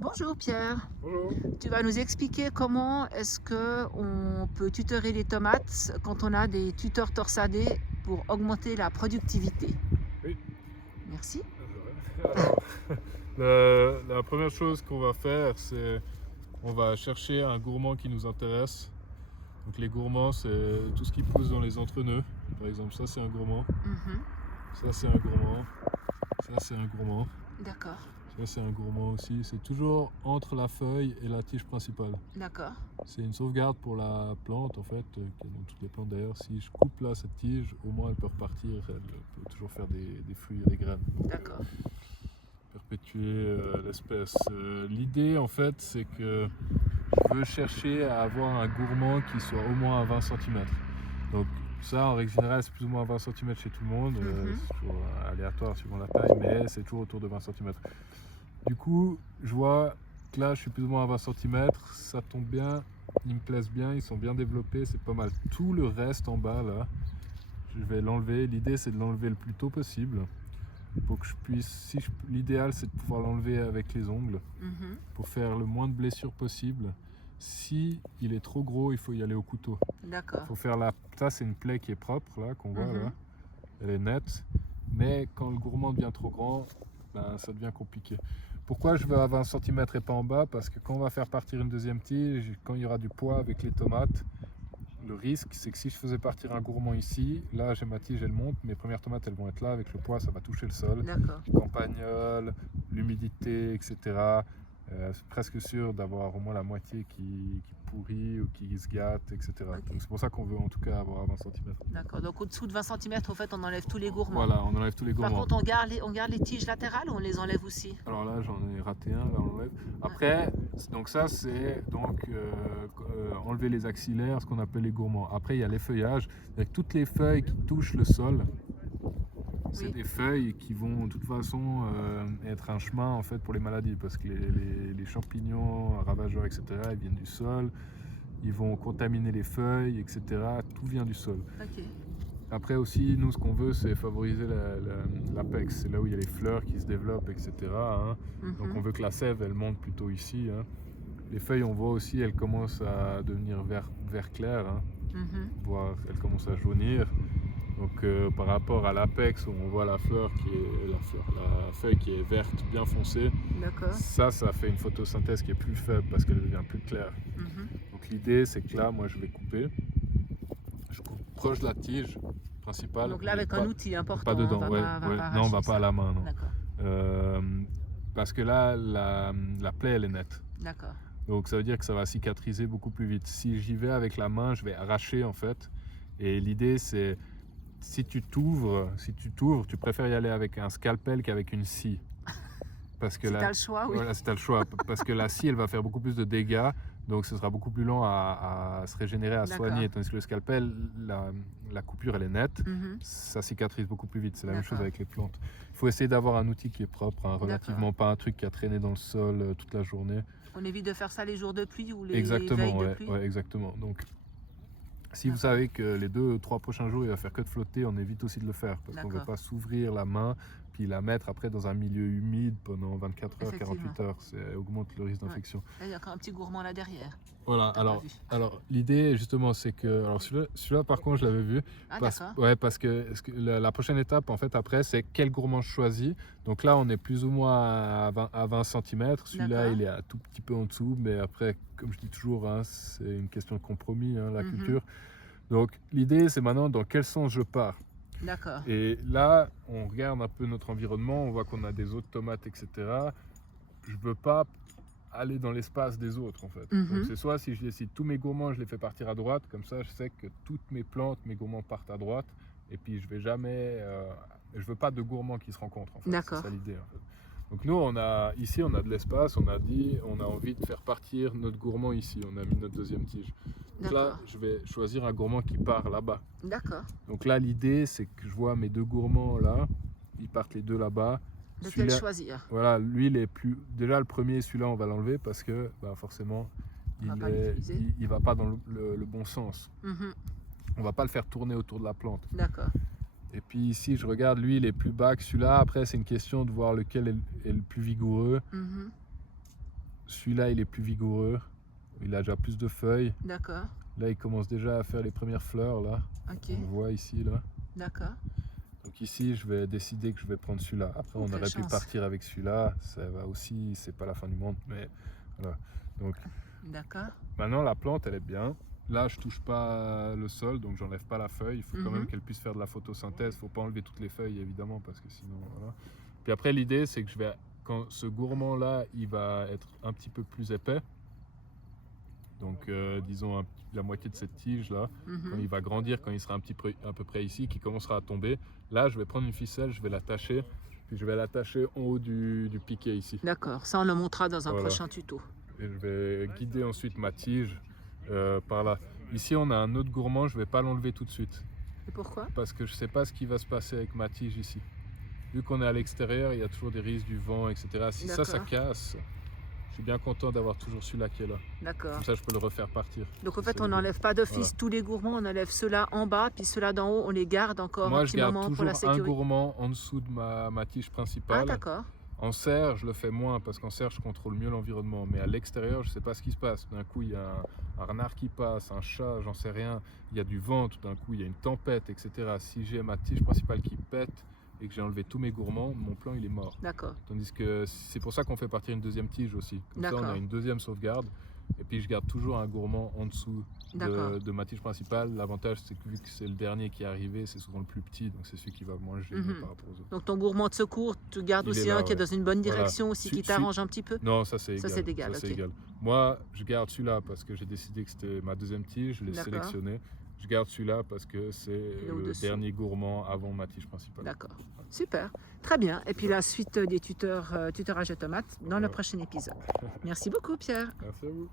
Bonjour Pierre, Bonjour. tu vas nous expliquer comment est-ce que on peut tutorer les tomates quand on a des tuteurs torsadés pour augmenter la productivité. Oui, Merci. c'est vrai. Alors, la première chose qu'on va faire, c'est on va chercher un gourmand qui nous intéresse. Donc les gourmands, c'est tout ce qui pousse dans les entrenœuds. Par exemple, ça c'est un gourmand, Mhm. ça c'est un gourmand, ça c'est un gourmand, D'accord, ça c'est un gourmand aussi. C'est toujours entre la feuille et la tige principale. d'accord, C'est une sauvegarde pour la plante en fait, qui est dans toutes les plantes d'ailleurs. Si je coupe là cette tige, au moins elle peut repartir, elle peut toujours faire des fruits et des graines. Donc, d'accord. perpétuer l'espèce. L'idée en fait c'est que je veux chercher à avoir un gourmand qui soit au moins à 20 cm. Donc ça en règle générale c'est plus ou moins 20 cm chez tout le monde, Mhm. c'est toujours aléatoire suivant la taille mais c'est toujours autour de 20 cm. Du coup je vois que là je suis plus ou moins à 20 cm, ça tombe bien, ils me plaisent bien, ils sont bien développés, c'est pas mal. Tout le reste en bas là, je vais l'enlever, l'idée c'est de l'enlever le plus tôt possible pour que je puisse, l'idéal c'est de pouvoir l'enlever avec les ongles Mhm. pour faire le moins de blessures possible. Si il est trop gros, il faut y aller au couteau. Il D'accord. faut faire ça c'est une plaie qui est propre là, qu'on voit là, Mhm. elle est nette. Mais quand le gourmand devient trop grand, ben, ça devient compliqué. Pourquoi je veux à 20 cm et pas en bas? Parce que quand on va faire partir une deuxième tige, quand il y aura du poids avec les tomates, le risque, c'est que si je faisais partir un gourmand ici, là j'ai ma tige, elle monte, mes premières tomates elles vont être là, avec le poids ça va toucher le sol, D'accord. campagnol, l'humidité, etc. C'est presque sûr d'avoir au moins la moitié qui pourrit ou qui se gâte, etc. Ok. Donc c'est pour ça qu'on veut en tout cas avoir 20 cm. D'accord. Donc au-dessous de 20 cm, au fait, on enlève tous les gourmands. Voilà, on enlève tous les Par gourmands. contre, on garde les tiges latérales ou on les enlève aussi? Alors là j'en ai raté un, là on l'enlève. Ouais. Après, donc ça c'est donc enlever les axillaires, ce qu'on appelle les gourmands. Après il y a les feuillages, avec toutes les feuilles qui touchent le sol. C'est Oui. des feuilles qui vont de toute façon être un chemin en fait pour les maladies parce que les champignons ravageurs etc ils viennent du sol, ils vont contaminer les feuilles etc, tout vient du sol. Ok. Après aussi nous ce qu'on veut c'est favoriser l'apex, c'est là où il y a les fleurs qui se développent etc, hein. Donc on Mhm. veut que la sève elle monte plutôt ici, hein. Les feuilles on voit aussi elles commencent à devenir vert clair, hein, Mhm. voire elles commencent à jaunir. Donc par rapport à l'apex où on voit la fleur la feuille qui est verte bien foncée, D'accord. ça fait une photosynthèse qui est plus faible parce qu'elle devient plus claire. Mhm. Donc l'idée c'est que là moi je vais couper, je coupe proche de la tige principale, Donc là, mais avec un outil pas important, hein, dedans, ouais, va pas non on va arracher pas à ça. la main non. D'accord, Euh, Parce que là la plaie elle est nette. d'accord, Donc ça veut dire que ça va cicatriser beaucoup plus vite. Si j'y vais avec la main, je vais arracher en fait. Et l'idée c'est si tu t'ouvres, tu préfères y aller avec un scalpel qu'avec une scie. Parce que si tu as le choix, oui. voilà, c'est le choix. Parce que la scie, elle va faire beaucoup plus de dégâts, donc ce sera beaucoup plus lent à se régénérer, à D'accord. soigner. Tandis que le scalpel, la coupure, elle est nette, Mhm. ça cicatrise beaucoup plus vite. C'est la même chose D'accord, avec les plantes. Il faut essayer d'avoir un outil qui est propre, hein, d'accord. relativement pas un truc qui a traîné dans le sol toute la journée. On évite de faire ça les jours de pluie ou les veilles Exactement, de ouais, pluie. ouais, exactement. Donc si vous D'accord, savez que les 2 ou 3 prochains jours il va faire que de flotter, on évite aussi de le faire parce qu'on ne veut d'accord, pas s'ouvrir la main puis la mettre après dans un milieu humide pendant 24 heures, effectivement. 48 heures, ça augmente le risque Ouais. d'infection. Là, il y a encore un petit gourmand là derrière. Voilà, T'as pas vu. alors l'idée justement c'est que, alors celui-là par contre je l'avais vu, Ah, d'accord, ouais, parce que la prochaine étape en fait après c'est quel gourmand je choisis. Donc là on est plus ou moins à 20 cm, celui-là d'accord. il est un tout petit peu en dessous, mais après comme je dis toujours, hein, c'est une question de compromis, hein, la Mhm. culture. Donc l'idée c'est maintenant dans quel sens je pars. D'accord, Et là on regarde un peu notre environnement, on voit qu'on a des autres tomates etc. Je veux pas aller dans l'espace des autres en fait. Donc mhm. c'est soit si je décide tous mes gourmands je les fais partir à droite, comme ça je sais que toutes mes plantes, mes gourmands partent à droite, et puis je vais jamais, je veux pas de gourmands qui se rencontrent en fait, c'est D'accord, ça l'idée en fait. Donc nous on a ici on a de l'espace, on a dit on a envie de faire partir notre gourmand ici, on a mis notre deuxième tige. Donc là d'accord, je vais choisir un gourmand qui part là-bas. d'accord. Donc là l'idée c'est que je vois mes deux gourmands là, ils partent les deux là-bas. Lequel Celui-là, choisir? voilà, lui il est plus. Déjà le premier, celui-là on va l'enlever parce que bah, forcément On va pas l'utiliser. il va pas dans le bon sens. Mhm. On va pas le faire tourner autour de la plante. D'accord, Et puis ici je regarde, lui il est plus bas que celui-là. Après c'est une question de voir lequel est le plus vigoureux. mhm. celui-là il est plus vigoureux, il a déjà plus de feuilles. D'accord, Là il commence déjà à faire les premières fleurs là, ok, on le voit ici là. d'accord. Donc ici je vais décider que je vais prendre celui-là. Après on Quelle aurait pu chance. partir avec celui-là, ça va aussi, c'est pas la fin du monde, mais voilà. Donc D'accord, maintenant la plante elle est bien. Là je touche pas le sol, donc j'enlève pas la feuille. Il faut quand même qu'elle puisse faire de la photosynthèse. Faut pas enlever toutes les feuilles évidemment parce que sinon voilà. Puis après l'idée c'est que je vais, quand ce gourmand là il va être un petit peu plus épais, donc disons la moitié de cette tige là, quand il va grandir, quand il sera à peu près ici, qui commencera à tomber, là je vais prendre une ficelle, je vais l'attacher, puis je vais l'attacher en haut du piquet ici. d'accord. Ça, on le montrera dans un Voilà. prochain tuto. Et je vais guider ensuite ma tige par là. Ici on a un autre gourmand, je vais pas l'enlever tout de suite, Et pourquoi? parce que je sais pas ce qui va se passer avec ma tige ici. Vu qu'on est à l'extérieur, il y a toujours des risques du vent, etc. Si ça D'accord. casse, je suis bien content d'avoir toujours celui-là qui est là. D'accord. Comme ça je peux le refaire partir. Donc en C'est fait, on l'idée. n'enlève pas d'office Voilà. tous les gourmands, on enlève ceux-là en bas, puis ceux-là d'en haut, on les garde encore Moi un je petit garde moment pour toujours la un sécurité. gourmand en dessous de ma tige Ah, principale. d'accord. En serre, je le fais moins parce qu'en serre, je contrôle mieux l'environnement. Mais à l'extérieur, je ne sais pas ce qui se passe. D'un coup, il y a un renard qui passe, un chat, j'en sais rien. Il y a du vent, tout d'un coup, il y a une tempête, etc. Si j'ai ma tige principale qui pète et que j'ai enlevé tous mes gourmands, mon plan, il est mort. D'accord. Tandis que c'est pour ça qu'on fait partir une deuxième tige aussi. Comme ça, on D'accord. a une deuxième sauvegarde. Et puis, je garde toujours un gourmand en dessous D'accord. de ma tige principale. L'avantage, c'est que vu que c'est le dernier qui est arrivé, c'est souvent le plus petit. Donc, c'est celui qui va moins gêner par rapport aux autres. Donc ton gourmand de secours, tu gardes Il est aussi là, un qui est ouais. dans une bonne Voilà. direction aussi, qui t'arrange un petit peu? Non, ça c'est égal. Ça, c'est égal, Ça, c'est ok. égal. Moi, je garde celui-là parce que j'ai décidé que c'était ma deuxième tige, je l'ai D'accord. sélectionné. Je garde celui-là parce que c'est est le au-dessus. dernier gourmand avant ma tige principale. D'accord. Super. Très bien. Et puis la suite des tutorages de tomates dans le Ouais. prochain épisode. Merci beaucoup, Pierre. Merci à vous.